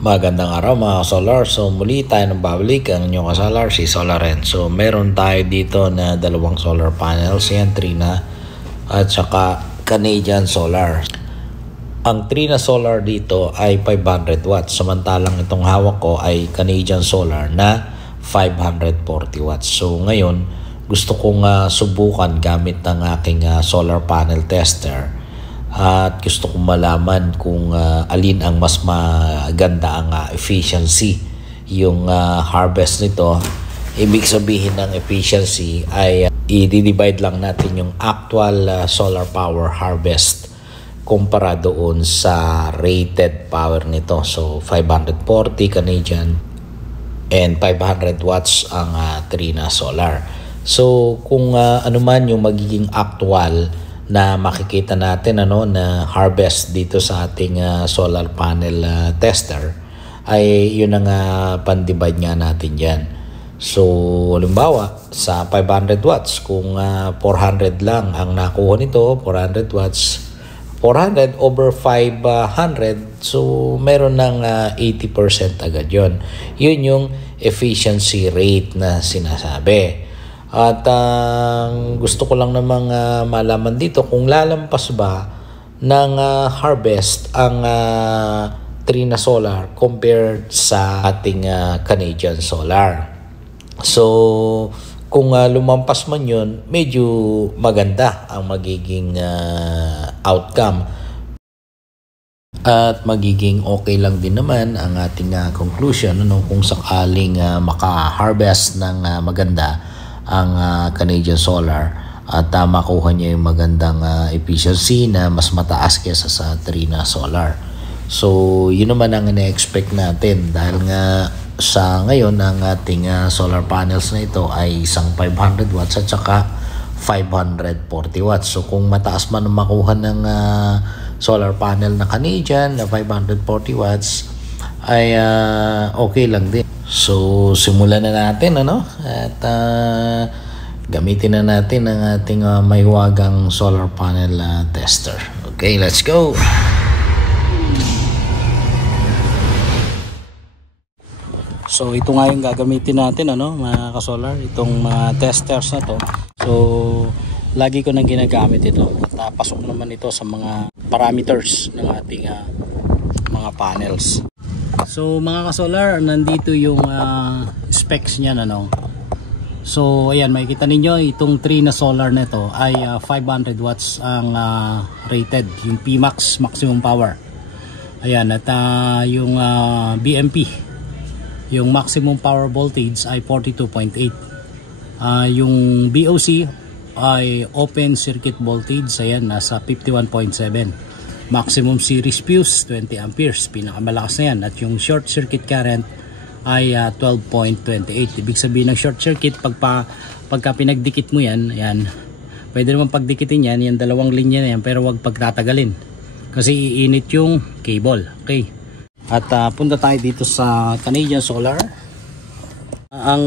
Magandang araw mga solar. So muli tayo nang babalik ang inyong kasolar, si Solaren. So meron tayo dito na dalawang solar panels, yan Trina at saka Canadian Solar. Ang Trina Solar dito ay 500 watts, samantalang itong hawak ko ay Canadian Solar na 540 watts. So ngayon gusto kong subukan gamit ng aking solar panel tester. At gusto kong malaman kung alin ang mas maganda ang efficiency. Yung harvest nito, ibig sabihin ng efficiency ay i-divide lang natin yung actual solar power harvest kumpara doon sa rated power nito. So 540 Canadian and 500 watts ang Trina Solar. So kung ano man yung magiging actual na makikita natin na harvest dito sa ating solar panel tester, ay yun ang pan-divide nga natin dyan. So halimbawa sa 500 watts, kung 400 lang ang nakuha nito, 400 watts, 400 over 500, so meron ng 80% agad yun. Yun yung efficiency rate na sinasabi. At gusto ko lang namang malaman dito kung lalampas ba ng harvest ang Trina Solar compared sa ating Canadian Solar. So kung lumampas man yun, medyo maganda ang magiging outcome. At magiging okay lang din naman ang ating conclusion kung sakaling maka-harvest ng maganda ang Canadian Solar at makuha niya yung magandang efficiency na mas mataas kesa sa Trina Solar. So yun naman ang ina-expect natin dahil nga sa ngayon ang ating solar panels na ito ay isang 500 watts at saka 540 watts. So kung mataas man ang makuha ng solar panel na Canadian na 540 watts ay okay lang din. So simulan na natin at gamitin na natin ang ating mahiwagang solar panel tester. Okay, let's go. So ito nga yung gagamitin natin mga kasolar, itong mga testers na to. So lagi ko nang ginagamit ito at pasok naman ito sa mga parameters ng ating mga panels. So mga kasolar, nandito yung specs niya So ayan, makikita ninyo itong Trina Solar nito ay 500 watts ang rated, yung Pmax maximum power. Ayan, at yung BMP, yung maximum power voltage ay 42.8. Yung BOC ay open circuit voltage, ayan, nasa 51.7. Maximum series fuse 20 amperes, pinakamalakas na yan. At yung short circuit current ay 12.28. Ibig sabihin ng short circuit, pagka pinagdikit mo yan, ayan, pwede naman pagdikitin yan, yung dalawang linya na yan, pero wag pagtatagalin kasi iinit yung cable. Okay, at punta tayo dito sa Canadian Solar. Ang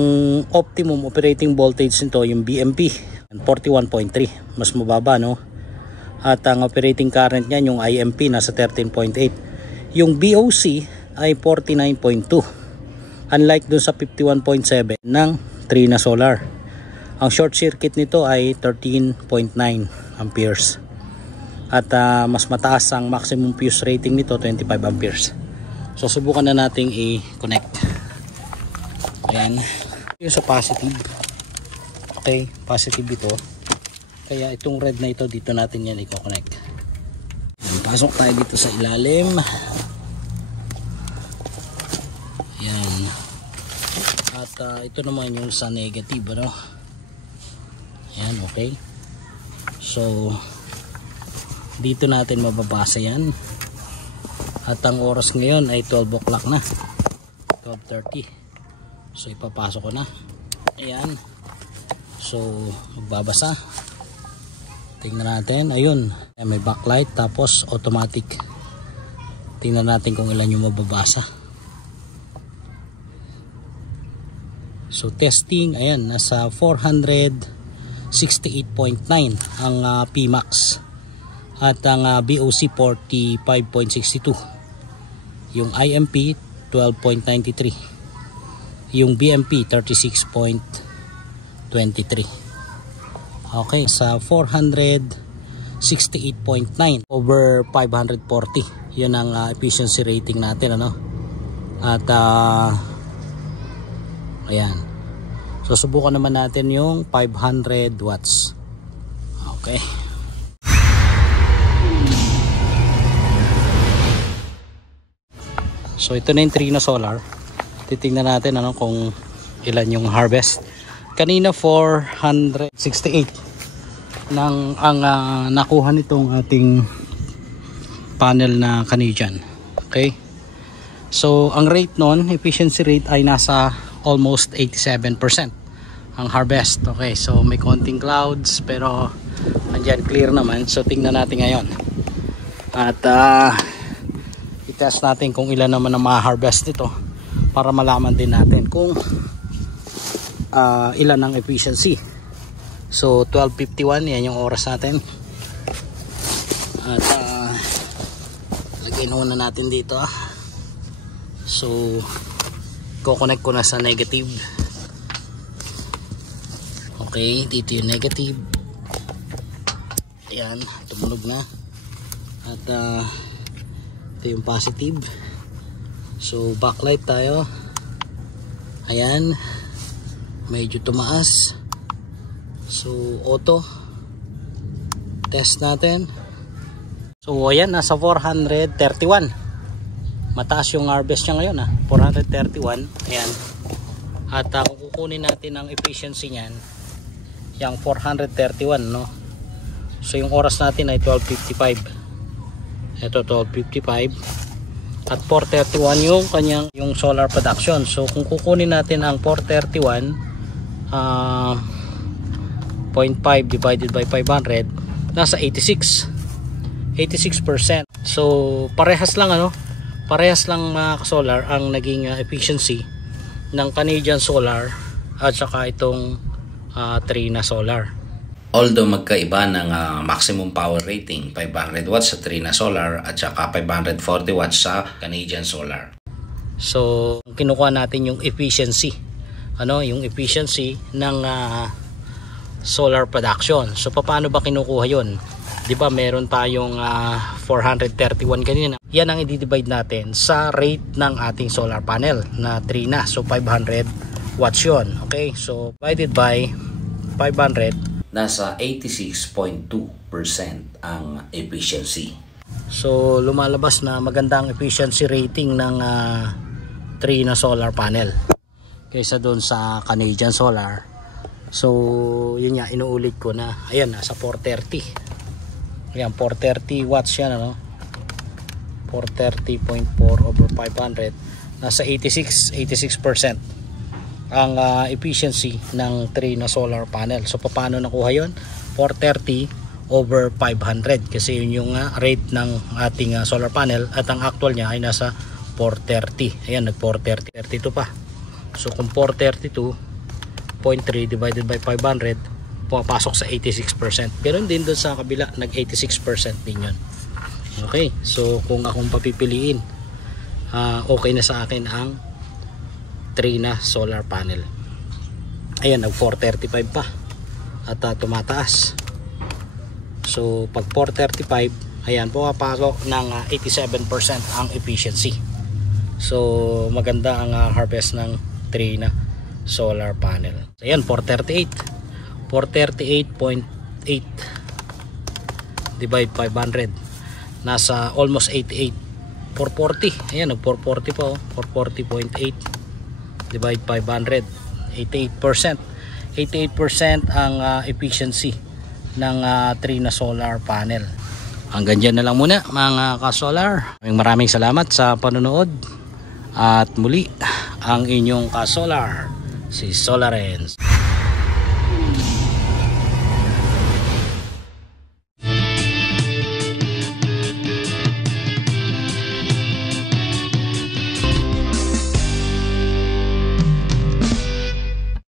optimum operating voltage nito yung BMP 41.3, mas mababa at ang operating current niya yung IMP nasa 13.8. Yung BOC ay 49.2, unlike dun sa 51.7 ng Trina Solar. Ang short circuit nito ay 13.9 amperes at mas mataas ang maximum fuse rating nito, 25 amperes. So subukan na nating i-connect. Ayan, yung sa positive. Okay, positive ito. Kaya itong red na ito, dito natin yan i-connect. Pasok tayo dito sa ilalim. Yan. At ito naman yung sa negative, Yan, okay. So dito natin mababasa yan. At ang oras ngayon ay 12 o'clock na, 12:30. So ipapasok ko na. Ayan. So magbabasa. Tingnan natin, ayun, may backlight tapos automatic. Tingnan natin kung ilan yung mababasa. So testing, ayan, nasa 468.9 ang Pmax at ang BOC 45.62. Yung IMP 12.93. Yung BMP 36.23. Okay, sa 468.9 over 540. Yun ang efficiency rating natin, ano? At ayan. So subukan naman natin yung 500 watts. Okay. So ito na yung Trina Solar. Titingnan natin ano kung ilan yung harvest. Kanina 468 ang nakuha nitong ating panel na Canadian. Okay? So ang rate nun, efficiency rate ay nasa almost 87% ang harvest. Okay, so may konting clouds pero andyan clear naman. So tingnan natin ngayon. At i-test natin kung ilan naman ang ma-harvest nito para malaman din natin kung ilan ang efficiency. So 12:51 yan yung oras natin. At lagay muna natin dito. So ko-connect ko na sa negative. Okay, dito yung negative. Ayan, tumunog na. At ito yung positive. So backlight tayo. Ayan, medyo tumaas. So auto test natin. So ayan, nasa 431. Mataas yung harvest niya ngayon, 431. Ayan. At kung kukunin natin ang efficiency niyan, yung 431, no? So yung oras natin ay 12:55. Ito 12:55. At 431 yung kanyang yung solar production. So kung kukunin natin ang 431 0.5 divided by 500, nasa 86%. So parehas lang, ano? Parehas lang mga solar ang naging efficiency ng Canadian Solar at saka itong Trina Solar. Although magkaiba ng maximum power rating, 500 watts sa Trina Solar at saka 540 watts sa Canadian Solar. So kinukuha natin yung efficiency, ano, yung efficiency ng solar production. So paano ba kinukuha yon? Di ba meron tayong 431 kanina. Yan ang i-divide natin sa rate ng ating solar panel na Trina. So 500 watts yun. Okay, so divided by 500, nasa 86.2% ang efficiency. So lumalabas na magandang efficiency rating ng Trina solar panel kaysa doon sa Canadian Solar. So yun nga, inuulit ko na. Ayan, nasa 430. Ayan, 430 watts yan, ano? 430.4 over 500. Nasa 86% ang efficiency ng Trina solar panel. So paano nakuha yon? 430 over 500 kasi yun yung rate ng ating solar panel at ang actual niya ay nasa 430. Ayan, nag 430, 32 pa. So kung 432.3 divided by 500, pumapasok sa 86%. Pero din doon sa kabila, nag 86% din yun. Okay, so kung akong papipiliin, okay na sa akin ang Trina solar panel. Ayan, nag 435 pa at tumataas. So pag 435, ayan, pumapasok ng 87% ang efficiency. So maganda ang harvest ng Trina solar panel. Ayan, 438. 438.8 divide 500, nasa almost 88. 440, ayan, nag 440 pa, 440.8 divide 500, 88%. 88% ang efficiency ng Trina solar panel. Hanggang dyan na lang muna mga ka-solar. Maraming salamat sa panonood at muli ang inyong ka-solar, si Solarens.